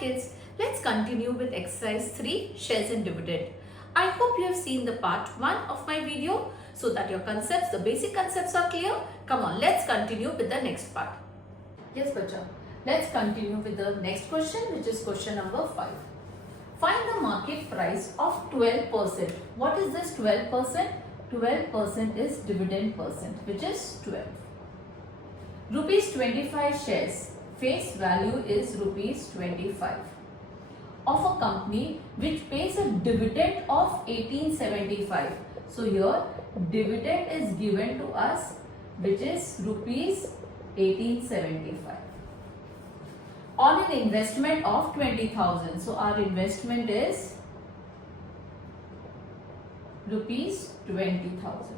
kids, let's continue with exercise 3, shares and dividend. I hope you have seen the part 1 of my video so that your concepts, the basic concepts are clear. Come on, let's continue with the next part. Yes, bacha. Let's continue with the next question, which is question number 5. Find the market price of 12%. What is this 12%? 12% is dividend percent, which is 12. Rupees 25 shares. Face value is rupees 25 of a company which pays a dividend of 1875. So here dividend is given to us, which is rupees 1875 on an investment of 20,000. So our investment is rupees 20,000.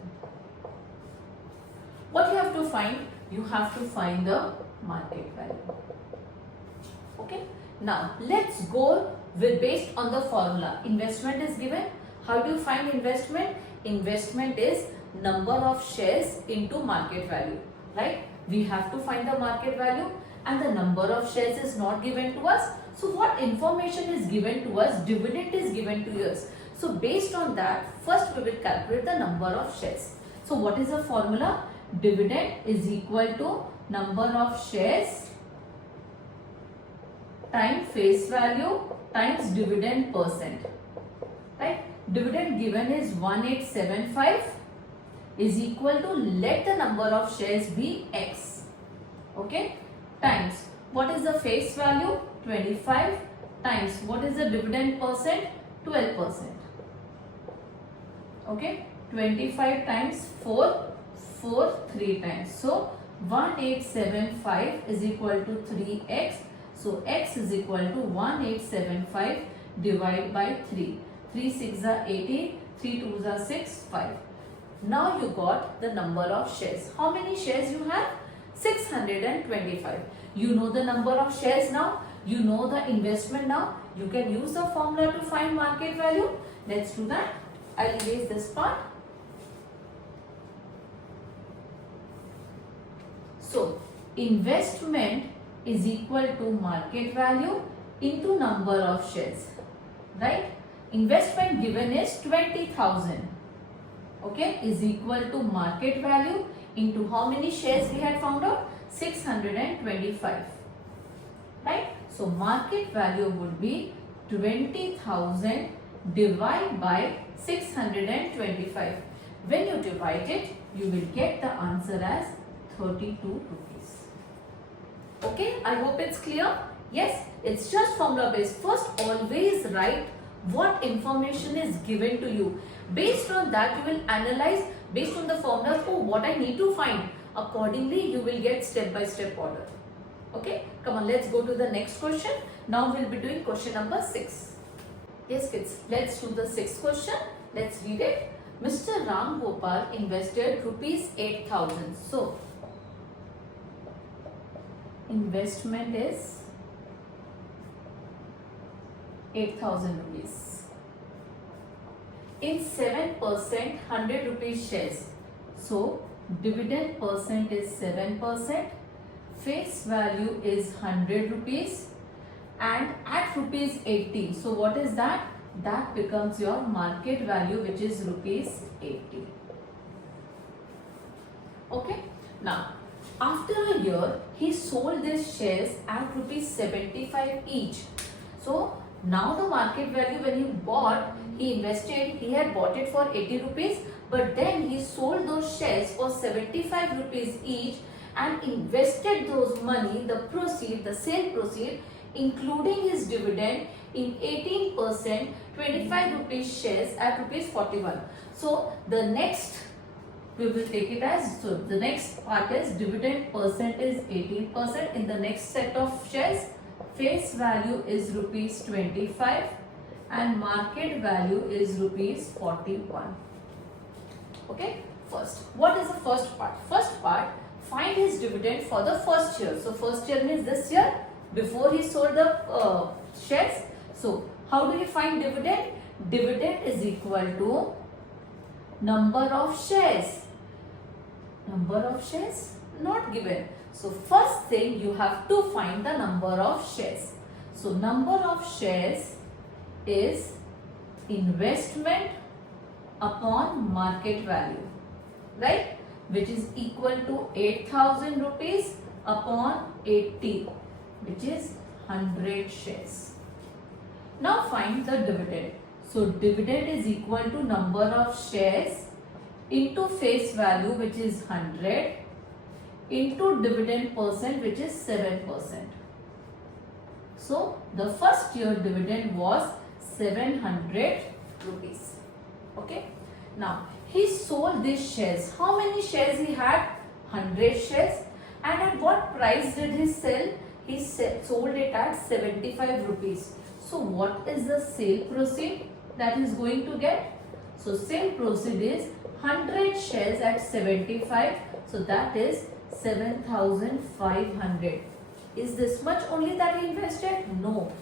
What you have to find? You have to find the market value. Okay. Now let's go with based on the formula. Investment is given. How do you find investment? Investment is number of shares into market value. Right? We have to find the market value and the number of shares is not given to us. So what information is given to us? Dividend is given to us. So based on that, first we will calculate the number of shares. So what is the formula? Dividend is equal to number of shares times face value times dividend percent. Right? Dividend given is 1875 is equal to, let the number of shares be X. Okay? Times what is the face value? 25 times what is the dividend percent? 12%. Okay? 25 times 4 3 times. So 1875 is equal to 3x. So x is equal to 1875 divided by 3. 3 6 are 18, 3 2 are 6, 5. Now you got the number of shares. How many shares you have? 625. You know the number of shares now. You know the investment now. You can use the formula to find market value. Let's do that. I'll erase this part. So, investment is equal to market value into number of shares. Right? Investment given is 20,000. Okay? Is equal to market value into how many shares we had found out? 625. Right? So, market value would be 20,000 divided by 625. When you divide it, you will get the answer as 32 rupees. Okay, I hope it's clear. Yes, it's just formula based. First, always write what information is given to you. Based on that, you will analyze based on the formula, oh, what I need to find. Accordingly, you will get step by step order. Okay, come on, let's go to the next question. Now we'll be doing question number 6. Yes, kids, let's do the 6th question. Let's read it. Mr. Ram Gopal invested rupees 8,000. So, investment is 8,000 rupees in 7% 100 rupees shares. So dividend percent is 7%, face value is 100 rupees and at rupees 80. So what is that? That becomes your market value, which is rupees 80. Okay. Now after a year, he sold these shares at rupees 75 each. So now the market value, when he bought, he invested, he had bought it for 80 rupees, but then he sold those shares for 75 rupees each and invested those money, the proceed, the sale proceed, including his dividend in 18%, 25 rupees shares at rupees 41. So the next, we will take it as, so the next part is dividend percent is 18%. In the next set of shares, face value is rupees 25 and market value is rupees 41. Okay, first, what is the first part? First part, find his dividend for the first year. So first year means this year, before he sold the shares. So how do we find dividend? Dividend is equal to number of shares. Number of shares not given. So first thing, you have to find the number of shares. So number of shares is investment upon market value, right? Which is equal to 8,000 rupees upon 80, which is 100 shares. Now find the dividend. So dividend is equal to number of shares into face value, which is 100, into dividend percent, which is 7%. So the first year dividend was 700 rupees. Okay. Now he sold these shares. How many shares he had? 100 shares. And at what price did he sell? He sold it at 75 rupees. So what is the sale proceed that he is going to get? So sale proceed is 100 shares at 75. So that is 7,500. Is this much only that he invested? No.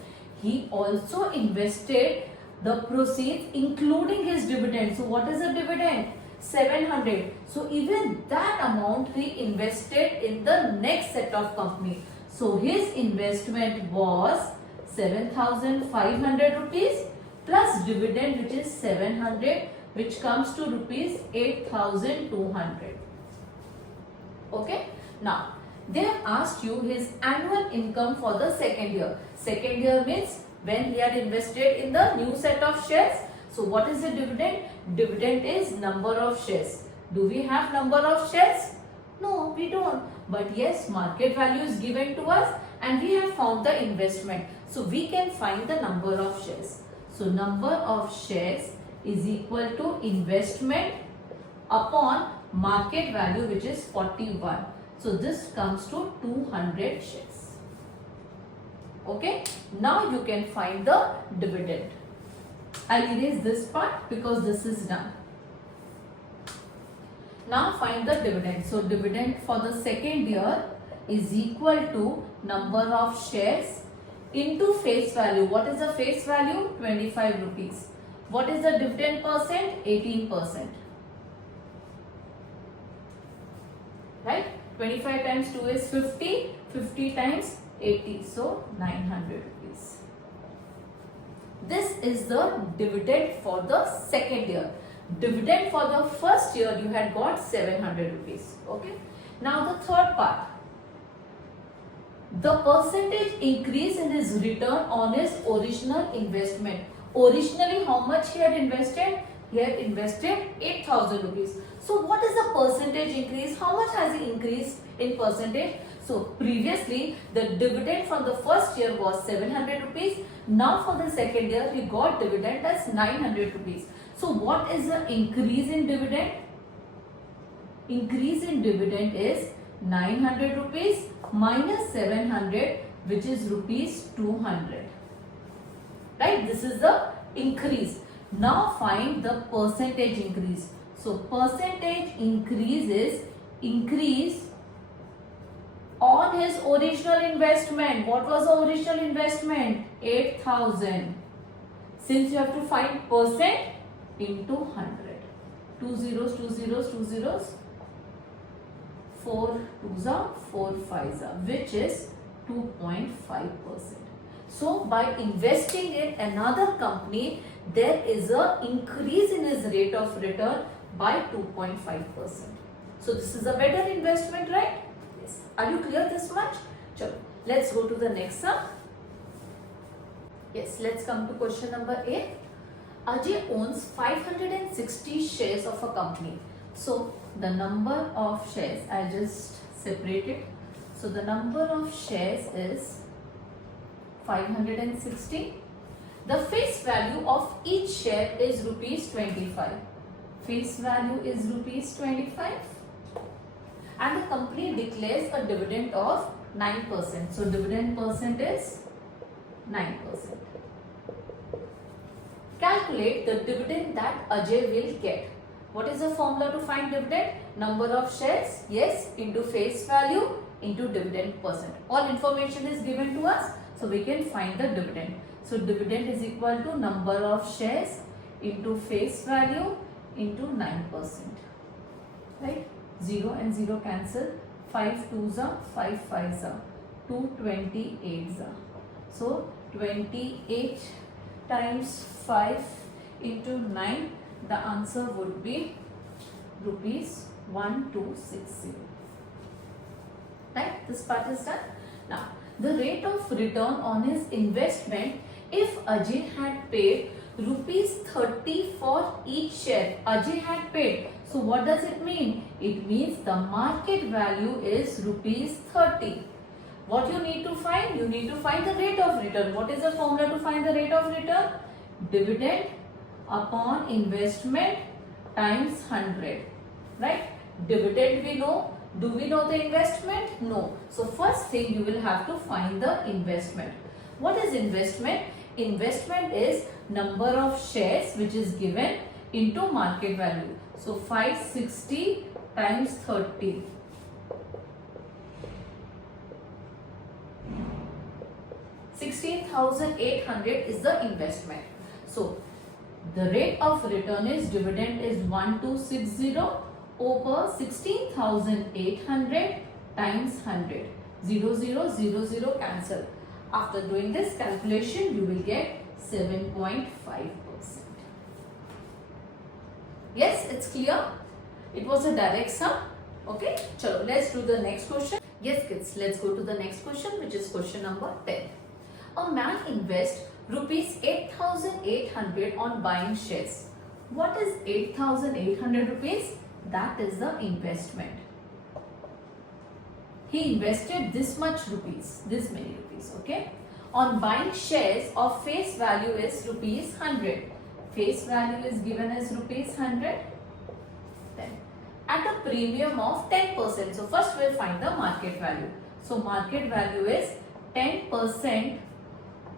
He also invested the proceeds including his dividend. So what is the dividend? 700. So even that amount he invested in the next set of company. So his investment was 7,500 rupees plus dividend, which is 700, which comes to rupees 8,200. Okay. Now they have asked you his annual income for the second year. Second year means when he had invested in the new set of shares. So what is the dividend? Dividend is number of shares. Do we have number of shares? No, we don't. But yes, market value is given to us and we have found the investment. So we can find the number of shares. So number of shares is equal to investment upon market value, which is 41. So this comes to 200 shares. Okay. Now you can find the dividend. I'll erase this part because this is done. Now find the dividend. So dividend for the second year is equal to number of shares into face value. What is the face value? 25 rupees. What is the dividend percent? 18%. Right? 25 times 2 is 50. 50 times 80. So 900 rupees. This is the dividend for the second year. Dividend for the first year you had got 700 rupees. Okay. Now the third part. The percentage increase in his return on his original investment. Originally how much he had invested? He had invested 8,000 rupees. So what is the percentage increase? How much has he increased in percentage? So previously the dividend from the first year was 700 rupees. Now for the second year he got dividend as 900 rupees. So what is the increase in dividend? Increase in dividend is 900 rupees minus 700, which is rupees 200. Right? This is the increase. Now find the percentage increase. So percentage increase is increase on his original investment. What was the original investment? 8,000. Since you have to find percent into 100. 2 zeros, 2 zeros, 2 zeros. 4 2s are 4 5s are, which is 2.5%. So by investing in another company, there is a increase in his rate of return by 2.5%. So this is a better investment, right? Yes. Are you clear this much? Chalo, let's go to the next sum. Yes, let's come to question number 8. Ajay owns 560 shares of a company. So the number of shares, I just separate it. So the number of shares is 560. The face value of each share is rupees 25. Face value is rupees 25. And the company declares a dividend of 9%. So dividend percent is 9%. Calculate the dividend that Ajay will get. What is the formula to find dividend? Number of shares, yes, into face value, into dividend percent. All information is given to us, so we can find the dividend. So dividend is equal to number of shares into face value into 9%. Right? 0 and 0 cancel. 5 2s are, 5 5s are, 2 28s are. So 28 times 5 into 9, the answer would be rupees 1260. Right, this part is done. Now, the rate of return on his investment if Ajay had paid rupees 30 for each share. Ajay had paid. So, what does it mean? It means the market value is rupees 30. What you need to find? You need to find the rate of return. What is the formula to find the rate of return? Dividend upon investment times 100. Right? Dividend we know. Do we know the investment? No. So first thing you will have to find the investment. What is investment? Investment is number of shares which is given into market value. So 560 times 30. 16,800 is the investment. So the rate of return is dividend is 1260 over 16,800 times 100. 0, 0, 0, 0 cancel. After doing this calculation, you will get 7.5%. Yes, it's clear. It was a direct sum. Okay, chalo, let's do the next question. Yes, kids, let's go to the next question, which is question number 10. A man invests rupees 8,800 on buying shares. What is 8,800 rupees? That is the investment. He invested this much rupees, this many rupees, okay? On buying shares of face value is rupees 100. Face value is given as rupees 100. Then at a premium of 10%. So first we'll find the market value. So market value is 10%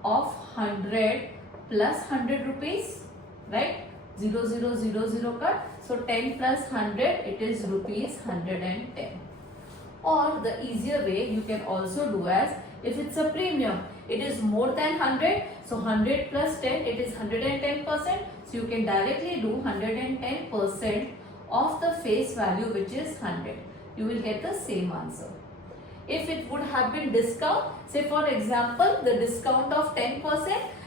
of 100 plus 100 rupees, right? 0, 0, 0, 0 cut. So 10 plus 100, it is rupees 110. Or the easier way you can also do as, if it's a premium, it is more than 100. So 100 plus 10, it is 110%. So you can directly do 110% of the face value, which is 100. You will get the same answer. If it would have been discount, say for example, the discount of 10%,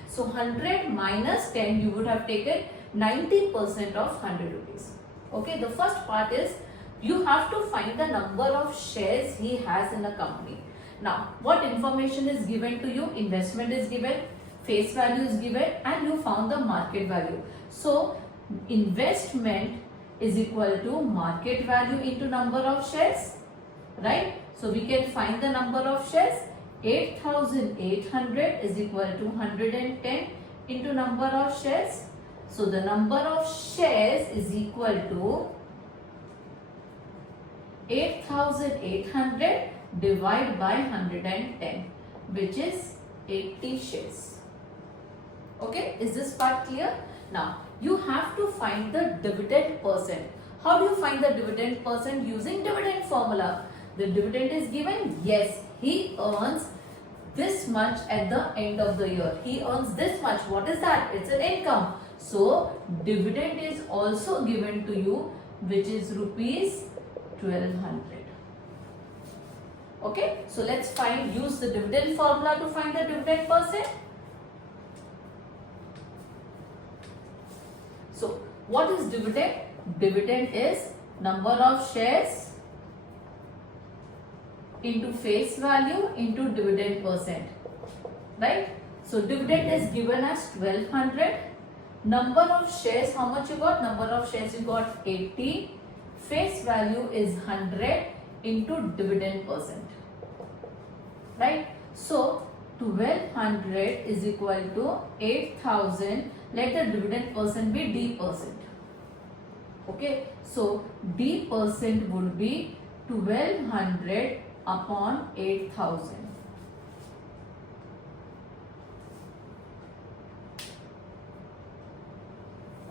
so 100 minus 10, you would have taken 90% of 100 rupees. Okay, the first part is you have to find the number of shares he has in a company. Now, what information is given to you? Investment is given, face value is given, and you found the market value. So, investment is equal to market value into number of shares, right? So, we can find the number of shares. 8,800 is equal to 110 into number of shares. So, the number of shares is equal to 8,800 divided by 110, which is 80 shares. Okay, is this part clear? Now, you have to find the dividend percent. How do you find the dividend percent? Using dividend formula. The dividend is given. Yes, he earns this much at the end of the year. He earns this much. What is that? It's an income. So, dividend is also given to you, which is rupees 1200. Okay, so let's use the dividend formula to find the dividend percent. So, what is dividend? Dividend is number of shares into face value into dividend percent, right? So, dividend is given as 1200. Number of shares, how much you got? Number of shares you got 80. Face value is 100 into dividend percent, right? So 1200 is equal to 8000. Let the dividend percent be D percent. Okay, so D percent would be 1200 upon 8000.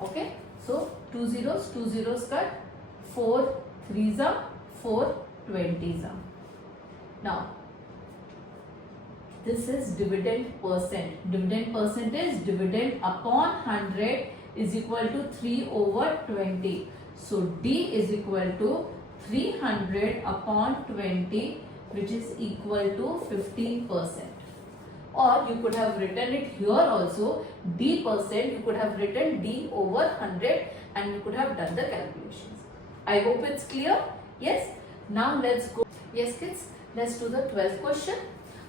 Okay, so 2 zeros cut, 4 3s are 4 20s are. Now, this is dividend percent. Dividend percent is dividend upon 100 is equal to 3 over 20. So, D is equal to 300 upon 20, which is equal to 15%. or you could have written it here also, D percent, you could have written D over 100 and you could have done the calculations. I hope it's clear. Yes. Now let's go. Yes kids, let's do the 12th question.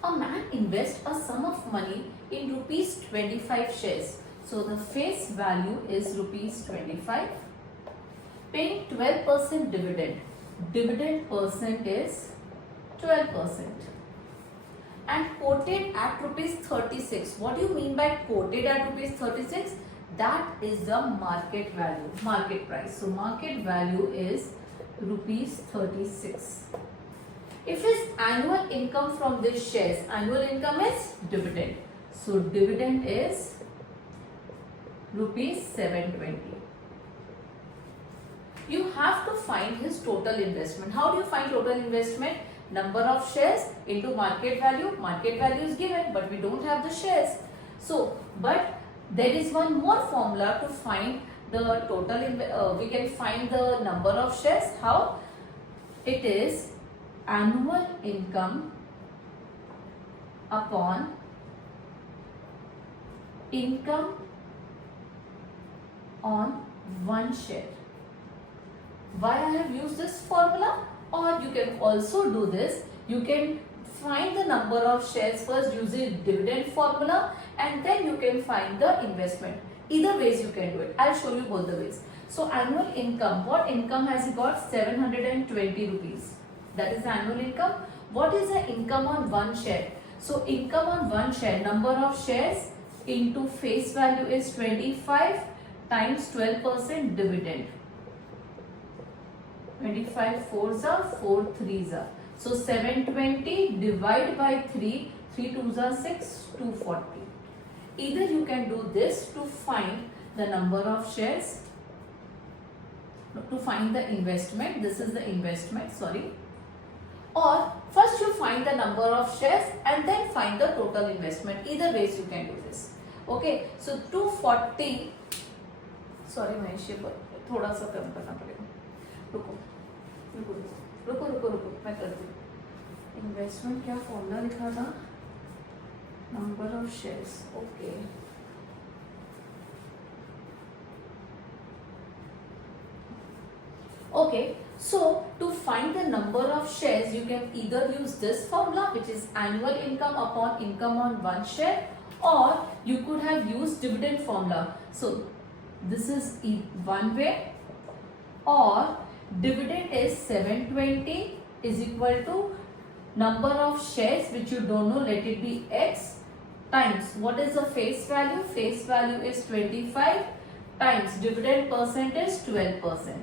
A man invests a sum of money in rupees 25 shares. So the face value is rupees 25. Paying 12% dividend. Dividend percent is 12%. And quoted at rupees 36. What do you mean by quoted at rupees 36? That is the market value, market price. So market value is rupees 36. If his annual income from this shares, annual income is dividend. So dividend is rupees 720. You have to find his total investment. How do you find total investment? Number of shares into market value. Market value is given, but we don't have the shares. So, but there is one more formula to find the total. We can find the number of shares. How? It is annual income upon income on one share. Why I have used this formula? Or you can also do this. You can find the number of shares first using dividend formula and then you can find the investment. Either ways you can do it. I'll show you both the ways. So annual income. What income has he got? 720 rupees. That is the annual income. What is the income on one share? So income on one share, number of shares into face value is 25 times 12% dividend. 25 fours are 4 threes are. So 720 divide by 3, 3 twos are 6, 240. Either you can do this to find the number of shares, to find the investment. This is the investment, sorry. Or first you find the number of shares and then find the total investment. Either ways you can do this. Okay, so 240. Sorry Mahesh, थोड़ा सा कम करना पड़ेगा. रुको रुको रुको रुको रुको मैं करती हूँ. इन्वेस्टमेंट क्या फॉर्मूला लिखा था? Number of shares. Okay. Okay, so to find the number of shares, you can either use this formula, which is annual income upon income on one share, or you could have used dividend formula. So this is one way, or dividend is 720 is equal to number of shares which you don't know, let it be X, times what is the face value? Face value is 25 times dividend percent is 12%.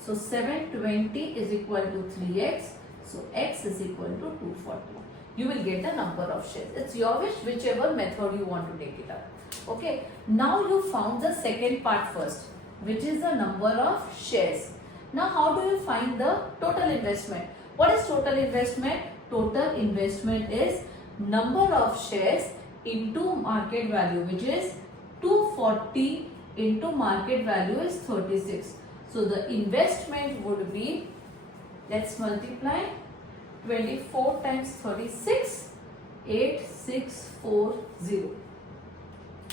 So 720 is equal to 3x. So x is equal to 240. You will get the number of shares. It's your wish, whichever method you want to take it up. Okay. Now you found the second part first, which is the number of shares. Now how do you find the total investment? What is total investment? Total investment is number of shares into market value, which is 240 into market value is 36. So the investment would be, let's multiply 24 times 36, 8640.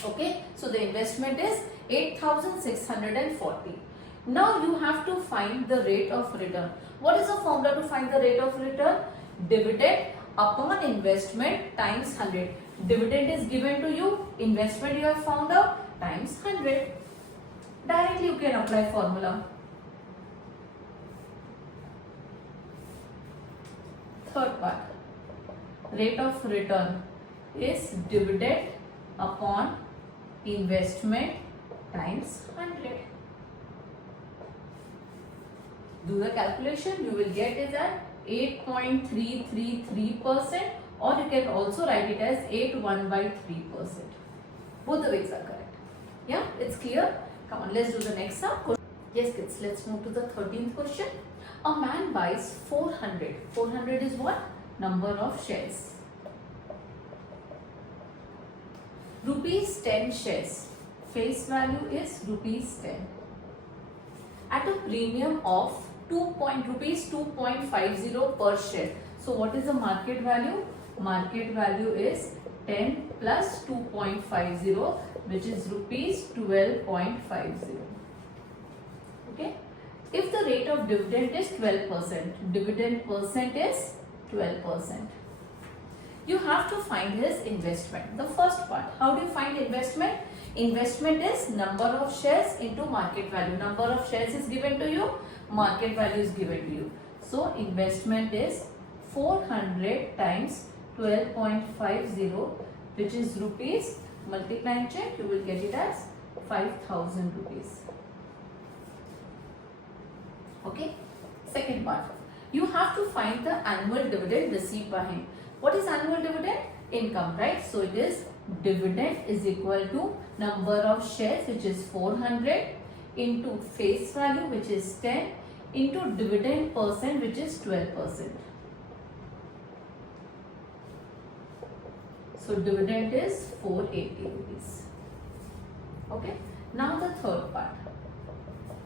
Okay, so the investment is 8640. Now you have to find the rate of return. What is the formula to find the rate of return? Dividend upon investment times 100. Dividend is given to you, investment you have found out times 100. Directly you can apply formula. Third part, rate of return is dividend upon investment times 100. Do the calculation, you will get is at 8.333%, or you can also write it as 81/3%. Both the ways are correct. Yeah, it's clear. Come on, let's do the next sum. Yes kids, let's move to the 13th question. A man buys 400. 400 is what? Number of shares. Rupees 10 shares. Face value is rupees 10. At a premium of rupees 2.50 per share. So what is the market value? Market value is 10 plus 2.50, which is rupees 12.50. Okay. If the rate of dividend is 12%, dividend percent is 12%. You have to find his investment. The first part, how do you find investment? Investment is number of shares into market value. Number of shares is given to you, market value is given to you. So investment is 400 times 12.50, which is rupees, multiply and check, you will get it as 5,000 rupees. Okay. Second part, you have to find the annual dividend received by him. What is annual dividend? Income, right? So it is dividend is equal to number of shares, which is 400, into face value, which is 10, into dividend percent, which is 12%. So dividend is 480 rupees. Okay. Now the third part,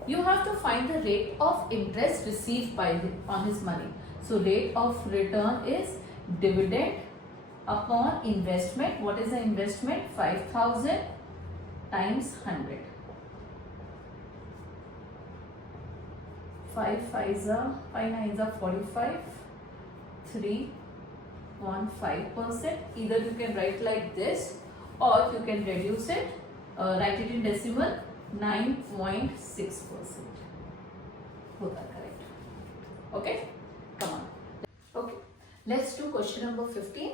you have to find the rate of interest received by on his money. So rate of return is dividend upon investment. What is the investment? 5,000 times 100. 5 5s are 5 9s are 45. 3.15%. Either you can write like this, or you can reduce it, write it in decimal. 9.6%. Both are correct. Okay, come on. Okay, let's do question number 15.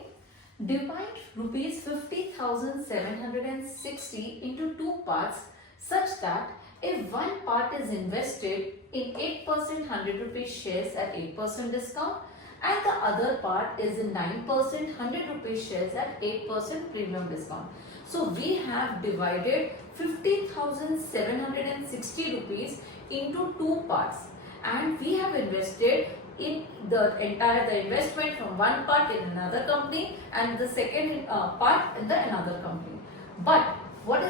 Divide rupees 50,760 into two parts such that if one part is invested in 8% 100 rupees shares at 8% discount, and the other part is in 9% 100 rupees shares at 8% premium discount. So we have divided 50,760 rupees into two parts, and we have invested in the investment from one part in another company and the second part in the another company. But what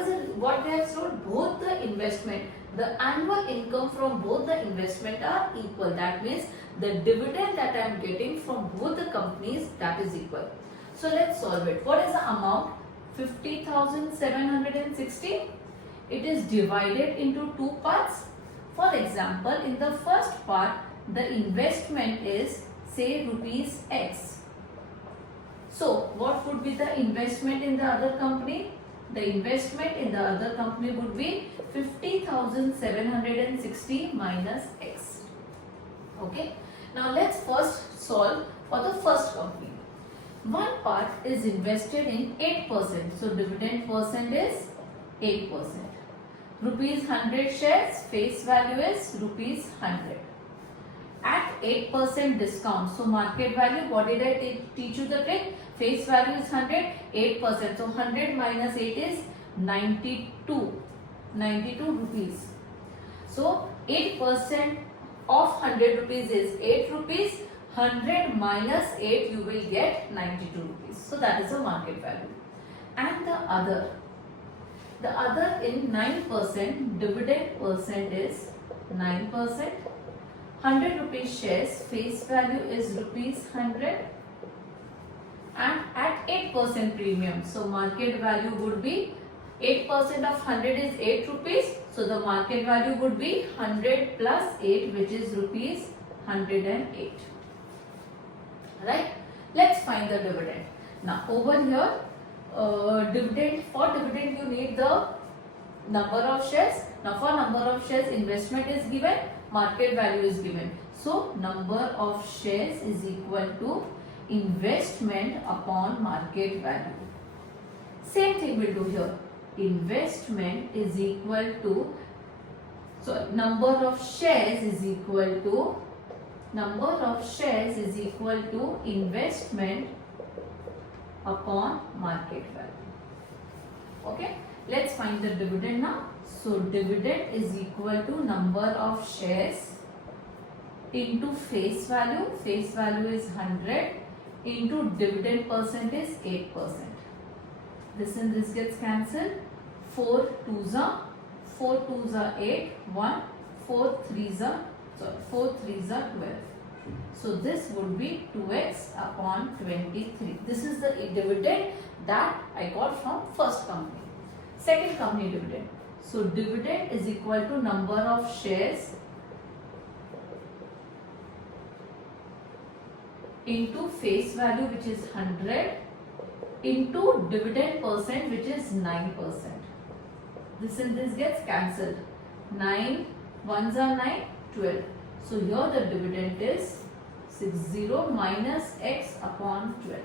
they have shown, both the investment, the annual income from both the investment are equal. That means the dividend that I am getting from both the companies, that is equal. So let's solve it. What is the amount? 50,760. It is divided into two parts. For example, in the first part, the investment is, say, rupees X. So what would be the investment in the other company? The investment in the other company would be 50,760 minus X. Okay. Now let's first solve for the first company. One part is invested in 8%. So dividend percent is 8%. Rupees 100 shares, face value is rupees 100. At 8% discount. So market value, what did I teach you the trick? Face value is 100, 8%. So 100 minus 8 is 92 rupees. So 8% of 100 rupees is 8 rupees. 100 minus 8, you will get 92 rupees. So that is the market value. And the other in 9%, dividend percent is 9%. 100 rupees shares, face value is rupees 100, and at 8% premium. So market value would be 8% of 100 is 8 rupees. So the market value would be 100 plus 8, which is rupees 108. Right? Let's find the dividend. Now over here, for dividend you need the number of shares. Now for number of shares, investment is given, market value is given. So number of shares is equal to investment upon market value. Same thing we'll do here. Investment is equal to, so number of shares is equal to investment upon market value. Okay, let's find the dividend now. So dividend is equal to number of shares into face value. Face value is 100 into dividend percent is 8%. This and this gets cancelled. 4 2s are 8, 1, 4 3s are 12. So this would be 2x upon 23. This is the dividend that I got from first company. Second company dividend. So dividend is equal to number of shares into face value, which is 100, into dividend percent, which is 9%. This and this gets cancelled. 9 ones are 9, 12. So here the dividend is 60 minus x upon 12.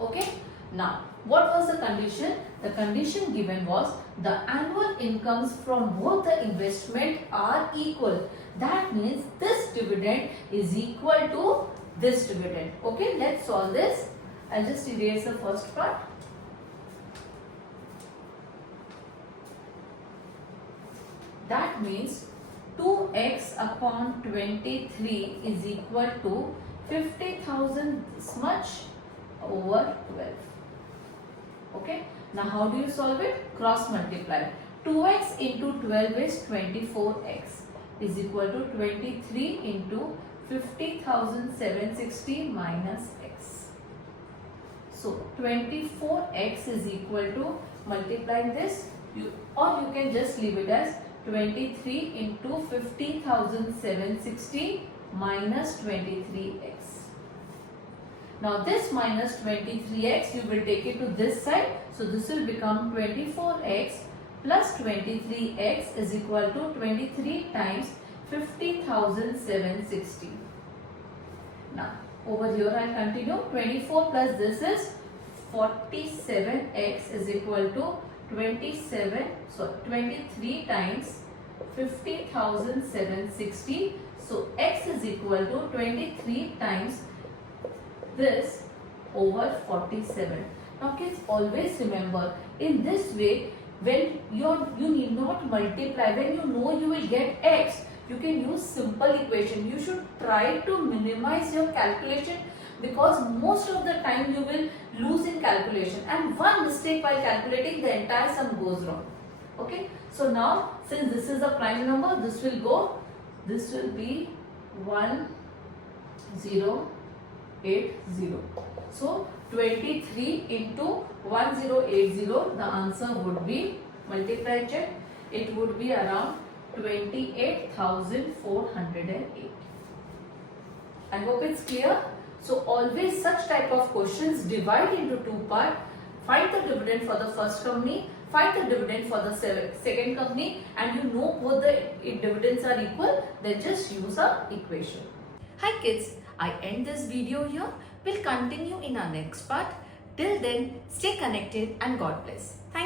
Okay. Now, what was the condition? The condition given was the annual incomes from both the investment are equal. That means this dividend is equal to this dividend. Okay, let's solve this. I'll just erase the first part. That means 2x upon 23 is equal to 50,000 this much over 12. Okay. Now how do you solve it? Cross multiply. 2x into 12 is 24x is equal to 23 into 50,760 minus x. So 24x is equal to, multiplying this, or you can just leave it as 23 into 50,760 minus 23x. Now this minus 23x, you will take it to this side. So this will become 24x plus 23x is equal to 23 times 50,760. Now over here I continue. 24 plus this is 47x is equal to 23 times 50,760. So x is equal to 23 times this over 47. Now kids, always remember, in this way, when you need not multiply, when you know you will get x, you can use simple equation. You should try to minimize your calculation, because most of the time you will lose in calculation, and one mistake while calculating, the entire sum goes wrong. Okay, so now since this is a prime number, this will be 1080. So 23 into 1080, the answer would be, multiply check, it would be around 28,408. I hope it's clear. So always such type of questions, divide into two parts. Find the dividend for the first company, find the dividend for the second company, and you know both the dividends are equal, then just use a equation. Hi kids, I end this video here. We'll continue in our next part. Till then, stay connected and God bless. Thank you.